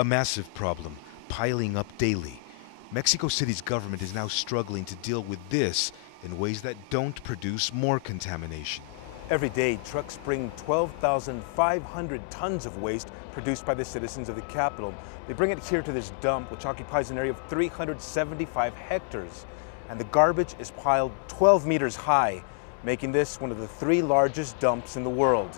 A massive problem, piling up daily. Mexico City's government is now struggling to deal with this in ways that don't produce more contamination. Every day, trucks bring 12,500 tons of waste produced by the citizens of the capital. They bring it here to this dump, which occupies an area of 375 hectares. And the garbage is piled 12 meters high, making this one of the 3 largest dumps in the world.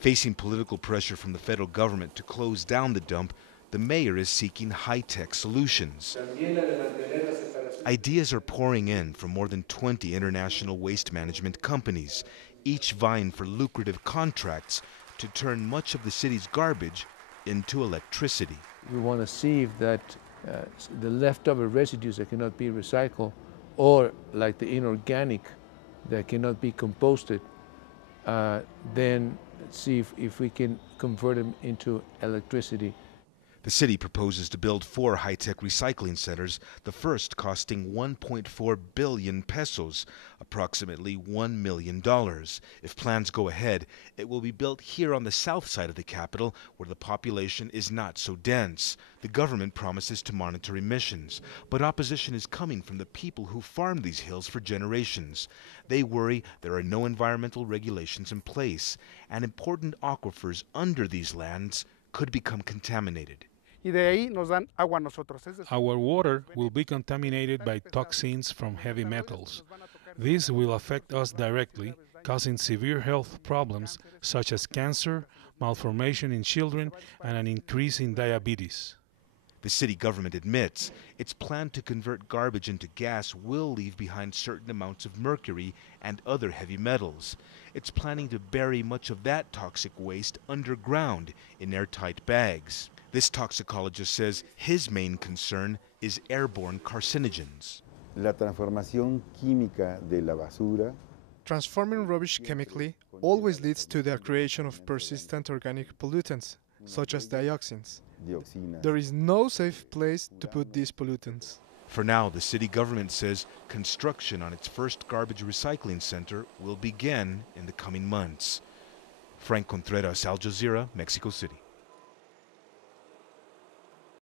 Facing political pressure from the federal government to close down the dump, the mayor is seeking high-tech solutions. Ideas are pouring in from more than 20 international waste management companies, each vying for lucrative contracts to turn much of the city's garbage into electricity. We want to see if that the leftover residues that cannot be recycled, or like the inorganic that cannot be composted, then see if we can convert them into electricity. The city proposes to build 4 high-tech recycling centers, the first costing 1.4 billion pesos, approximately $1 million. If plans go ahead, it will be built here on the south side of the capital, where the population is not so dense. The government promises to monitor emissions, but opposition is coming from the people who farmed these hills for generations. They worry there are no environmental regulations in place, and important aquifers under these lands could become contaminated. Our water will be contaminated by toxins from heavy metals. This will affect us directly, causing severe health problems such as cancer, malformation in children, and an increase in diabetes. The city government admits its plan to convert garbage into gas will leave behind certain amounts of mercury and other heavy metals. It's planning to bury much of that toxic waste underground in airtight bags. This toxicologist says his main concern is airborne carcinogens. La transformación química de la basura. Transforming rubbish chemically always leads to the creation of persistent organic pollutants, such as dioxins. There is no safe place to put these pollutants. For now, the city government says construction on its first garbage recycling center will begin in the coming months. Frank Contreras, Al Jazeera, Mexico City.